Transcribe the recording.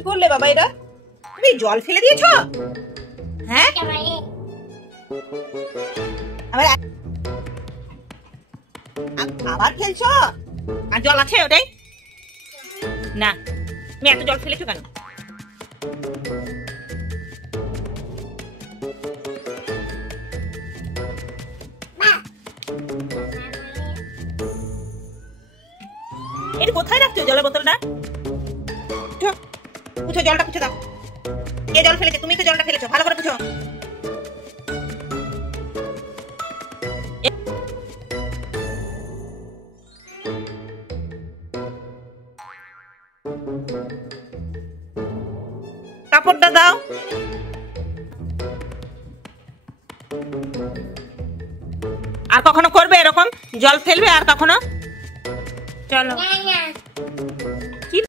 কি করলে বাবা এটা? তুমি জল ফেলে দিয়েছো? হ্যাঁ আবার খেলছো? আর জল আছে ওটাই না? তুমি এত জল ফেলেছো কেন? এটা কোথায় রাখছো জলের বোতলটা? পুছো জলটা পুছো দাও। কে জল ফেলেছে? তুমি তো জলটা ফেলেছো, ভালো করে পুছো। কাপড়টা দাও। আর কখনো করবে এরকম? জল ফেলবে আর কখনো? চলো।